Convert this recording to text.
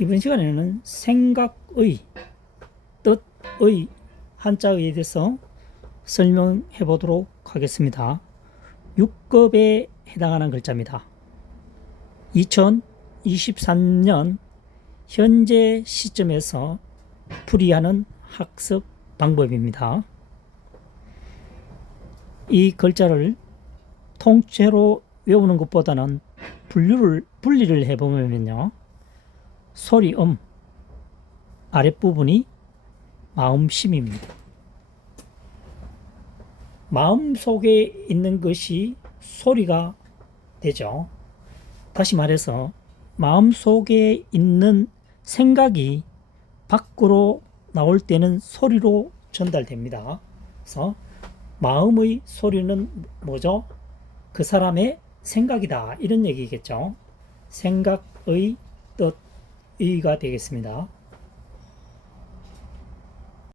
이번 시간에는 생각의 뜻의 한자에 대해서 설명해 보도록 하겠습니다. 6급에 해당하는 글자입니다. 2023년 현재 시점에서 풀이하는 학습 방법입니다. 이 글자를 통째로 외우는 것보다는 분류를 분리를 해보면요. 소리 음 아랫부분이 마음심입니다. 마음 속에 있는 것이 소리가 되죠. 다시 말해서 마음 속에 있는 생각이 밖으로 나올 때는 소리로 전달됩니다. 그래서 마음의 소리는 뭐죠? 그 사람의 생각이다. 이런 얘기겠죠. 생각의 뜻, 의가 되겠습니다.